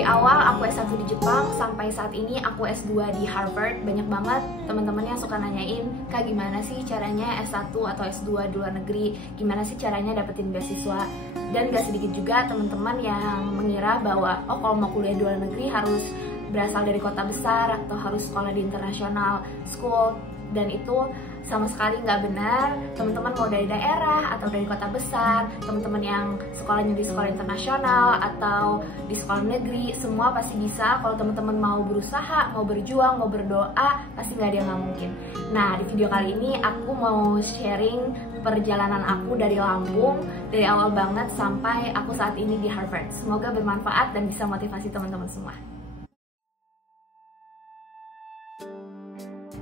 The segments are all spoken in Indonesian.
Dari awal aku S1 di Jepang sampai saat ini aku S2 di Harvard. Banyak banget teman-teman yang suka nanyain, Kak gimana sih caranya S1 atau S2 di luar negeri, gimana sih caranya dapetin beasiswa. Dan gak sedikit juga teman-teman yang mengira bahwa oh kalau mau kuliah di luar negeri harus berasal dari kota besar atau harus sekolah di international school, dan itu sama sekali nggak benar. Teman-teman mau dari daerah atau dari kota besar, teman-teman yang sekolahnya di sekolah internasional atau di sekolah negeri, semua pasti bisa kalau teman-teman mau berusaha, mau berjuang, mau berdoa, pasti nggak ada yang nggak mungkin. Nah, di video kali ini aku mau sharing perjalanan aku dari Lampung, dari awal banget sampai aku saat ini di Harvard. Semoga bermanfaat dan bisa motivasi teman-teman semua.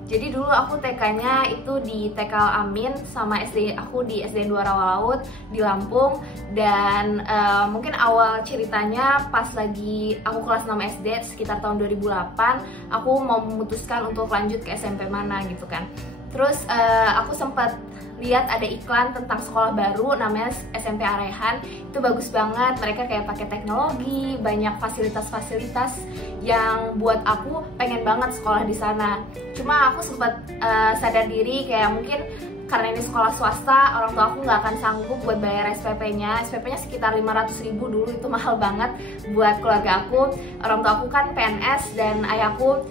Jadi dulu aku TK-nya itu di TK Amin, sama SD aku di SD 2 Rawalaut di Lampung. Dan mungkin awal ceritanya pas lagi aku kelas 6 SD sekitar tahun 2008, aku mau memutuskan untuk lanjut ke SMP mana gitu kan. Terus aku sempat lihat ada iklan tentang sekolah baru namanya SMP Arehan. Itu bagus banget, mereka kayak pakai teknologi, banyak fasilitas-fasilitas yang buat aku pengen banget sekolah di sana. Cuma aku sempat sadar diri kayak mungkin karena ini sekolah swasta, orang tua aku nggak akan sanggup buat bayar SPP-nya. SPP-nya sekitar 500.000 dulu, itu mahal banget buat keluarga aku. Orang tua aku kan PNS dan ayahku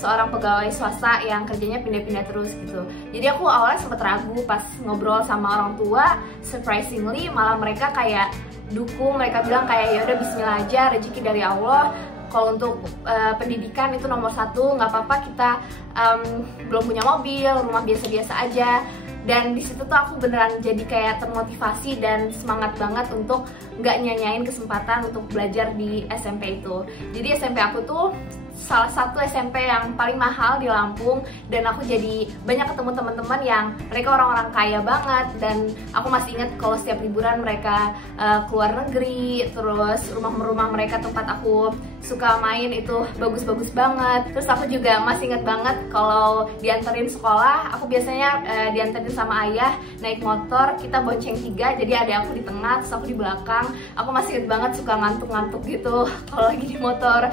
seorang pegawai swasta yang kerjanya pindah-pindah terus gitu. Jadi aku awalnya sempet ragu pas ngobrol sama orang tua. Surprisingly malah mereka kayak dukung, mereka bilang kayak ya udah bismillah aja, rezeki dari Allah. Kalau untuk pendidikan itu nomor satu, nggak apa-apa kita belum punya mobil, rumah biasa-biasa aja. Dan di situ tuh aku beneran jadi kayak termotivasi dan semangat banget untuk nggak nyanyain kesempatan untuk belajar di SMP itu. Jadi SMP aku tuh salah satu SMP yang paling mahal di Lampung, dan aku jadi banyak ketemu teman-teman yang mereka orang-orang kaya banget. Dan aku masih ingat kalau setiap liburan mereka keluar negeri, terus rumah-rumah mereka tempat aku suka main itu bagus-bagus banget. Terus aku juga masih ingat banget kalau dianterin sekolah, aku biasanya dianterin sama ayah naik motor, kita bonceng 3, jadi ada aku di tengah, terus aku di belakang. Aku masih ingat banget suka ngantuk-ngantuk gitu kalau lagi di motor.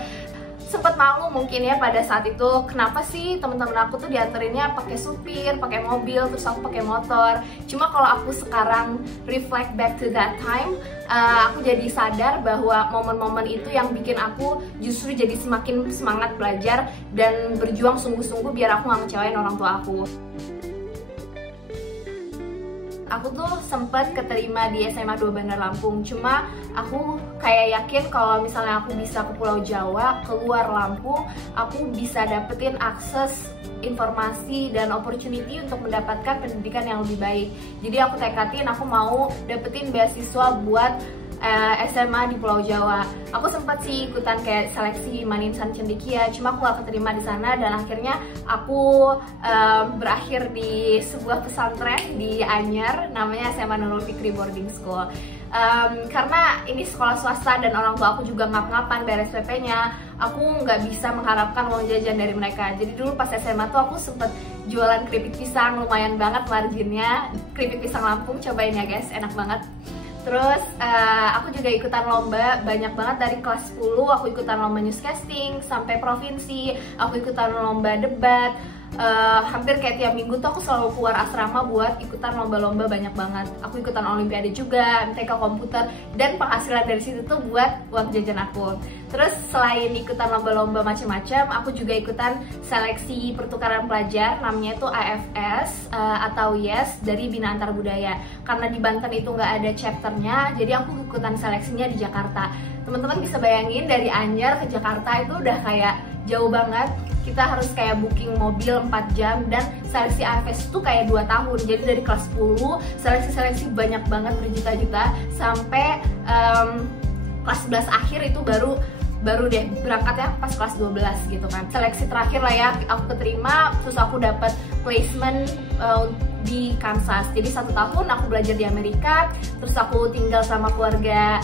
Sempet malu mungkin ya pada saat itu, kenapa sih teman-teman aku tuh dianterinnya pakai supir, pakai mobil, terus aku pakai motor. Cuma kalau aku sekarang reflect back to that time, aku jadi sadar bahwa momen-momen itu yang bikin aku justru jadi semakin semangat belajar dan berjuang sungguh-sungguh biar aku gak ngecewain orang tua aku. Aku tuh sempet keterima di SMA 2 Bandar Lampung, cuma aku kayak yakin kalau misalnya aku bisa ke Pulau Jawa, keluar Lampung, aku bisa dapetin akses informasi dan opportunity untuk mendapatkan pendidikan yang lebih baik. Jadi aku tekatin aku mau dapetin beasiswa buat SMA di Pulau Jawa. Aku sempat sih ikutan kayak seleksi Maninsan Cendekia, cuma aku gak keterima di sana, dan akhirnya aku berakhir di sebuah pesantren di Anyer namanya SMA Nurul Fikri Boarding School. Karena ini sekolah swasta dan orang tua aku juga ngap-ngapan bayar SPP-nya, aku nggak bisa mengharapkan uang jajan dari mereka. Jadi dulu pas SMA tuh aku sempet jualan keripik pisang, lumayan banget marginnya. Keripik pisang Lampung, cobain ya guys, enak banget. Terus aku juga ikutan lomba, banyak banget dari kelas 10 aku ikutan lomba newscasting sampai provinsi, aku ikutan lomba debat. Hampir kayak tiap minggu tuh aku selalu keluar asrama buat ikutan lomba-lomba banyak banget. Aku ikutan olimpiade juga, MTK komputer, dan penghasilan dari situ tuh buat uang jajan aku. Terus selain ikutan lomba-lomba macam-macam, aku juga ikutan seleksi pertukaran pelajar, namanya itu AFS atau YES dari Bina Antar Budaya. Karena di Banten itu nggak ada chapternya, jadi aku ikutan seleksinya di Jakarta. Teman-teman bisa bayangin dari Anyer ke Jakarta itu udah kayak jauh banget. Kita harus kayak booking mobil 4 jam, dan seleksi AFS itu kayak 2 tahun. Jadi dari kelas 10 seleksi banyak banget berjuta-juta sampai kelas 11 akhir itu baru deh berangkatnya pas kelas 12 gitu kan. Seleksi terakhir lah ya, aku keterima, terus aku dapat placement di Kansas. Jadi 1 tahun aku belajar di Amerika, terus aku tinggal sama keluarga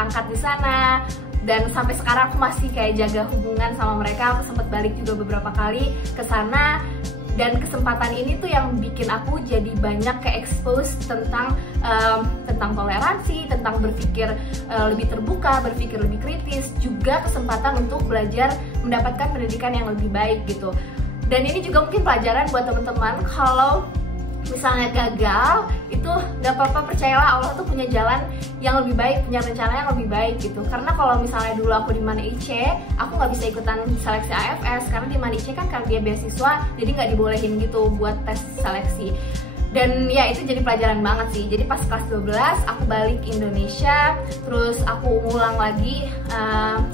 angkat di sana. Dan sampai sekarang aku masih kayak jaga hubungan sama mereka. Aku sempat balik juga beberapa kali ke sana. Dan kesempatan ini tuh yang bikin aku jadi banyak ke-expose tentang toleransi, tentang berpikir lebih terbuka, berpikir lebih kritis, juga kesempatan untuk belajar mendapatkan pendidikan yang lebih baik gitu. Dan ini juga mungkin pelajaran buat teman-teman, kalau misalnya gagal, itu gak apa-apa, percayalah Allah tuh punya jalan yang lebih baik, punya rencana yang lebih baik gitu. Karena kalau misalnya dulu aku di MANIC, aku gak bisa ikutan seleksi AFS, karena di MANIC kan karena dia beasiswa, jadi gak dibolehin gitu buat tes seleksi. Dan ya itu jadi pelajaran banget sih. Jadi pas kelas 12 aku balik Indonesia, terus aku ngulang lagi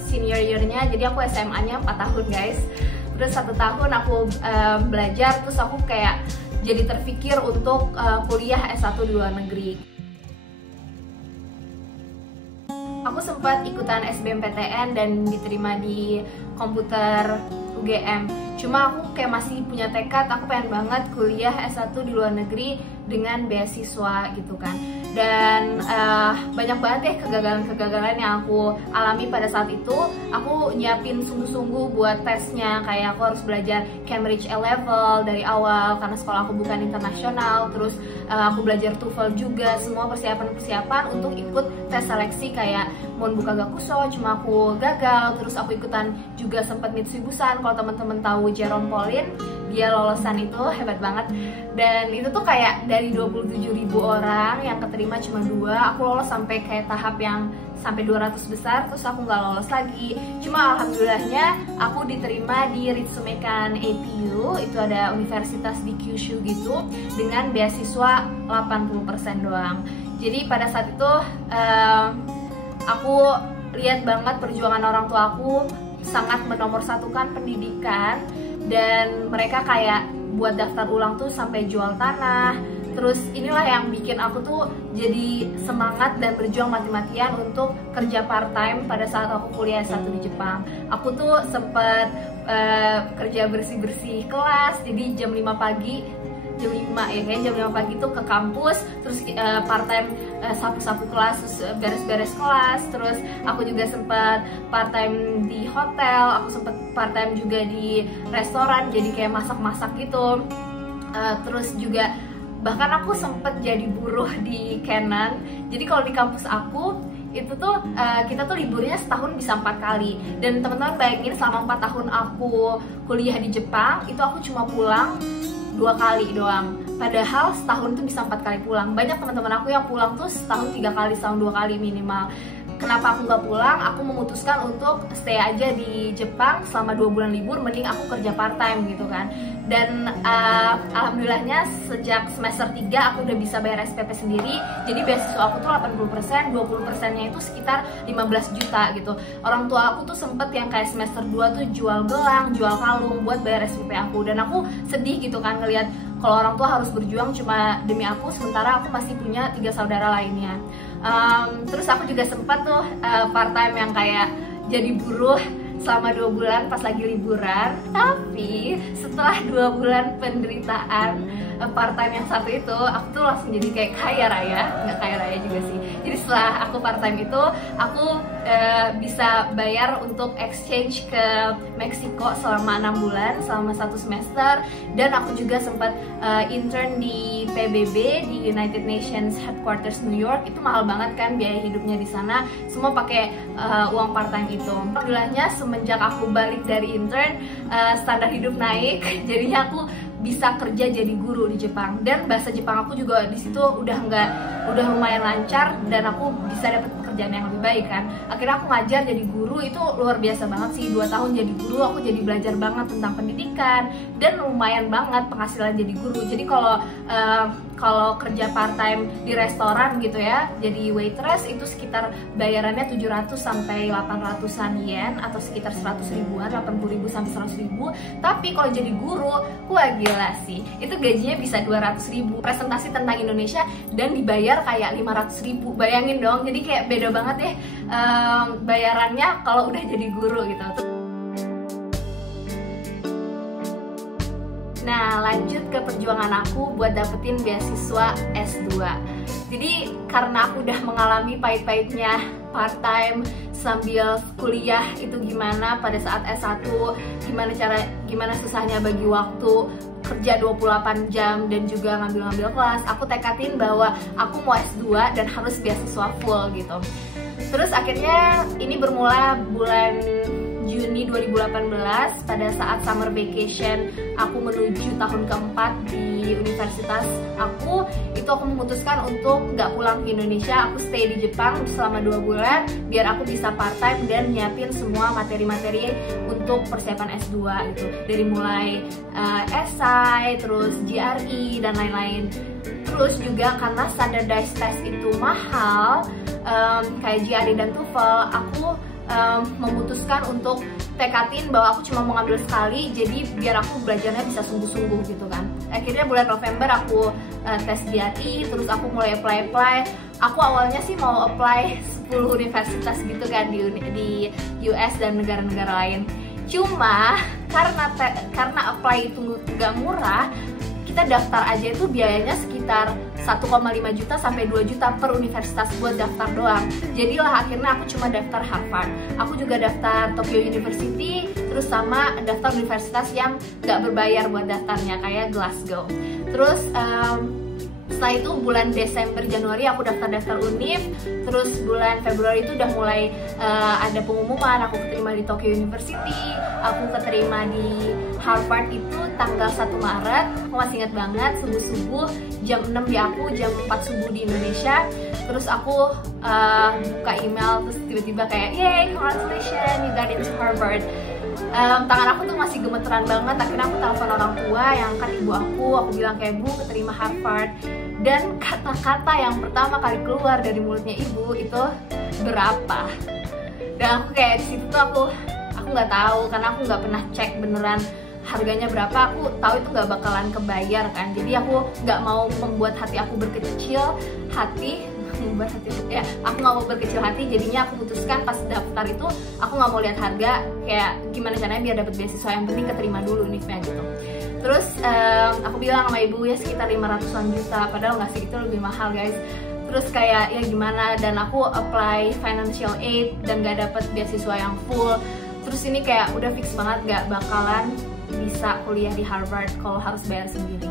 senior year-nya, jadi aku SMA-nya 4 tahun guys. Terus 1 tahun aku belajar, terus aku kayak jadi terpikir untuk kuliah S1 di luar negeri. Aku sempat ikutan SBMPTN dan diterima di komputer UGM. Cuma aku kayak masih punya tekad, aku pengen banget kuliah S1 di luar negeri dengan beasiswa gitu kan. Dan banyak banget deh kegagalan-kegagalan yang aku alami pada saat itu. Aku nyiapin sungguh-sungguh buat tesnya, kayak aku harus belajar Cambridge A-Level dari awal karena sekolah aku bukan internasional. Terus aku belajar TOEFL juga, semua persiapan-persiapan untuk ikut tes seleksi kayak Monbuka Gakuso, cuma aku gagal. Terus aku ikutan juga sempat Mitsubishi. Kalau teman-teman tahu Jerome Pauline, dia lolosan itu hebat banget. Dan itu tuh kayak dari 27.000 orang yang keterima cuma 2, aku lolos sampai kayak tahap yang sampai 200 besar, terus aku nggak lolos lagi. Cuma alhamdulillahnya aku diterima di Ritsumeikan APU, itu ada universitas di Kyushu gitu, dengan beasiswa 80% doang. Jadi pada saat itu aku lihat banget perjuangan orang tua aku sangat menomorsatukan pendidikan, dan mereka kayak buat daftar ulang tuh sampai jual tanah. Terus inilah yang bikin aku tuh jadi semangat dan berjuang mati-matian untuk kerja part-time pada saat aku kuliah S1 di Jepang. Aku tuh sempet kerja bersih-bersih kelas, jadi jam 5 pagi, jam 5 ya, kayaknya jam 5 pagi tuh ke kampus, terus part-time sapu-sapu kelas, terus beres-beres kelas. Terus aku juga sempat part-time di hotel, aku sempat part-time juga di restoran, jadi kayak masak-masak gitu. Terus juga bahkan aku sempet jadi buruh di Canon. Jadi kalau di kampus aku itu tuh kita tuh liburnya setahun bisa 4 kali. Dan teman-teman bayangin, selama 4 tahun aku kuliah di Jepang, itu aku cuma pulang 2 kali doang. Padahal setahun tuh bisa 4 kali pulang. Banyak teman-teman aku yang pulang tuh setahun 3 kali, setahun 2 kali minimal. Kenapa aku nggak pulang? Aku memutuskan untuk stay aja di Jepang selama 2 bulan libur, mending aku kerja part time gitu kan. Dan alhamdulillahnya sejak semester 3 aku udah bisa bayar SPP sendiri. Jadi beasiswa aku tuh 80%, 20%-nya itu sekitar 15 juta gitu. Orang tua aku tuh sempet yang kayak semester 2 tuh jual gelang, jual kalung buat bayar SPP aku. Dan aku sedih gitu kan ngelihat kalau orang tua harus berjuang cuma demi aku, sementara aku masih punya 3 saudara lainnya. Terus aku juga sempat tuh part time yang kayak jadi buruh selama 2 bulan pas lagi liburan. Tapi setelah 2 bulan penderitaan part time yang satu itu, aku tuh langsung jadi kayak kaya raya. Nggak kaya raya juga sih. Jadi setelah aku part time itu, aku bisa bayar untuk exchange ke Meksiko selama 6 bulan, selama 1 semester. Dan aku juga sempat intern di PBB, di United Nations Headquarters New York. Itu mahal banget kan biaya hidupnya di sana, semua pakai uang part time itu. Alhamdulillahnya semenjak aku balik dari intern, standar hidup naik. Jadinya aku bisa kerja jadi guru di Jepang, dan bahasa Jepang aku juga di situ udah lumayan lancar, dan aku bisa dapat pekerjaan yang lebih baik kan. Akhirnya aku ngajar jadi guru, itu luar biasa banget sih. 2 tahun jadi guru, aku jadi belajar banget tentang pendidikan, dan lumayan banget penghasilan jadi guru. Jadi kalau kerja part time di restoran gitu ya, jadi waitress, itu sekitar bayarannya 700 sampai 800-an yen, atau sekitar 100 ribuan, 80.000 sampai 100 ribu. Tapi kalau jadi guru, wah gila sih, itu gajinya bisa 200 ribu, presentasi tentang Indonesia dan dibayar kayak 500 ribu. Bayangin dong, jadi kayak beda banget ya bayarannya kalau udah jadi guru gitu. Nah, lanjut ke perjuangan aku buat dapetin beasiswa S2. Jadi karena aku udah mengalami pahit-pahitnya part time sambil kuliah itu gimana pada saat S1, gimana susahnya bagi waktu kerja 28 jam dan juga ngambil-ngambil kelas, aku tekadin bahwa aku mau S2 dan harus beasiswa full gitu. Terus akhirnya ini bermula bulan Juni 2018 pada saat summer vacation aku menuju tahun keempat di universitas aku. Itu aku memutuskan untuk nggak pulang ke Indonesia, aku stay di Jepang selama 2 bulan biar aku bisa part time dan nyiapin semua materi-materi untuk persiapan S2 gitu, dari mulai esai, terus GRE dan lain-lain. Terus juga karena standardized test itu mahal, kayak GRE dan TOEFL, aku memutuskan untuk tekadin bahwa aku cuma mau ngambil sekali, jadi biar aku belajarnya bisa sungguh-sungguh gitu kan. Akhirnya bulan November aku tes GRE, terus aku mulai apply. Aku awalnya sih mau apply 10 universitas gitu kan di US dan negara-negara lain. Cuma karena apply itu gak murah, kita daftar aja itu biayanya sekitar 1,5 juta sampai 2 juta per universitas buat daftar doang. Jadilah akhirnya aku cuma daftar Harvard. Aku juga daftar Tokyo University, terus sama daftar universitas yang gak berbayar buat daftarnya kayak Glasgow. Terus setelah itu bulan Desember Januari aku daftar univ. Terus bulan Februari itu udah mulai ada pengumuman aku keterima di Tokyo University, aku keterima di Harvard itu tanggal 1 Maret. Aku masih ingat banget, subuh-subuh jam 6 di aku, jam 4 subuh di Indonesia. Terus aku buka email, terus tiba-tiba kayak yay, congratulations, you got into Harvard. Tangan aku tuh masih gemeteran banget. Akhirnya aku telepon orang tua yang angkat ibu aku bilang kayak, Bu, keterima Harvard. Dan kata-kata yang pertama kali keluar dari mulutnya ibu itu berapa. Dan aku kayak di situ tuh aku nggak tahu, karena aku nggak pernah cek beneran harganya berapa. Aku tahu itu nggak bakalan kebayar kan. Jadi aku nggak mau membuat hati aku berkecil hati. Aku nggak mau berkecil hati, jadinya aku putuskan pas daftar itu aku nggak mau lihat harga, kayak gimana caranya biar dapet beasiswa, yang penting keterima dulu univnya gitu. Terus aku bilang sama ibu ya sekitar 500-an juta, padahal nggak sih, itu lebih mahal guys. Terus kayak ya gimana, dan aku apply financial aid dan nggak dapet beasiswa yang full. Terus ini kayak udah fix banget nggak bakalan bisa kuliah di Harvard kalau harus bayar sendiri.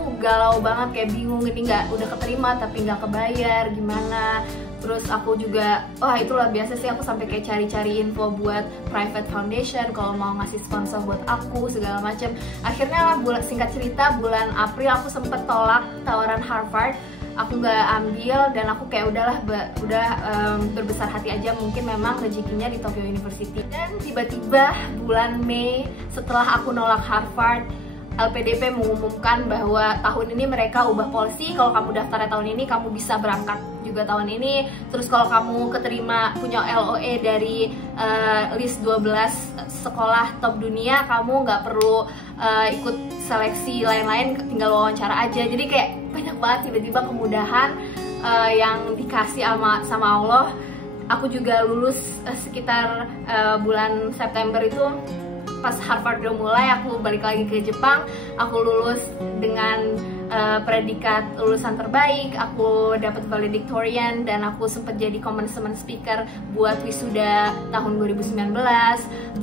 Aku galau banget, kayak bingung, ini udah keterima tapi nggak kebayar gimana. Terus aku juga, itu luar biasa sih, aku sampai kayak cari-cari info buat private foundation kalau mau ngasih sponsor buat aku segala macam. Akhirnya lah, singkat cerita, bulan April aku sempet tolak tawaran Harvard. Aku nggak ambil dan aku kayak udahlah, berbesar hati aja, mungkin memang rezekinya di Tokyo University. Dan tiba-tiba bulan Mei setelah aku nolak Harvard, LPDP mengumumkan bahwa tahun ini mereka ubah polisi, kalau kamu daftarnya tahun ini kamu bisa berangkat juga tahun ini. Terus kalau kamu keterima punya LOE dari list 12 sekolah top dunia, kamu nggak perlu ikut seleksi lain-lain, tinggal wawancara aja. Jadi kayak banyak banget tiba-tiba kemudahan yang dikasih sama Allah. Aku juga lulus sekitar bulan September itu. Pas Harvard udah mulai, aku balik lagi ke Jepang. Aku lulus dengan predikat lulusan terbaik. Aku dapat valedictorian dan aku sempat jadi commencement speaker buat wisuda tahun 2019.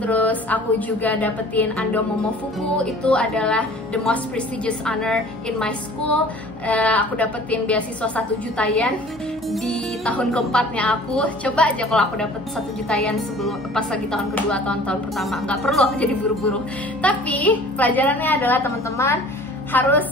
Terus aku juga dapetin Ando Momofuku, itu adalah the most prestigious honor in my school. Aku dapetin beasiswa 1 juta yen di tahun keempatnya aku. Coba aja kalau aku dapet 1 juta yen sebelum, pas lagi tahun kedua, tahun pertama, nggak perlu aku jadi buru-buru. Tapi pelajarannya adalah teman-teman harus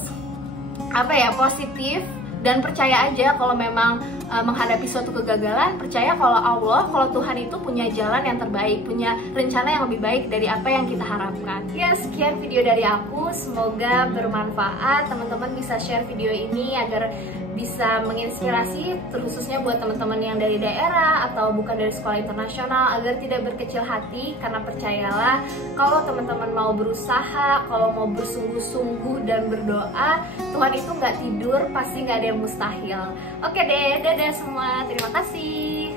positif dan percaya aja kalau memang menghadapi suatu kegagalan, percaya kalau Allah, kalau Tuhan itu punya jalan yang terbaik, punya rencana yang lebih baik dari apa yang kita harapkan. Ya, sekian video dari aku, semoga bermanfaat. Teman-teman bisa share video ini agar bisa menginspirasi, terkhususnya buat teman-teman yang dari daerah atau bukan dari sekolah internasional, agar tidak berkecil hati. Karena percayalah, kalau teman-teman mau berusaha, kalau mau bersungguh-sungguh dan berdoa, Tuhan itu nggak tidur, pasti nggak ada yang mustahil. Oke deh, dadah semua, terima kasih.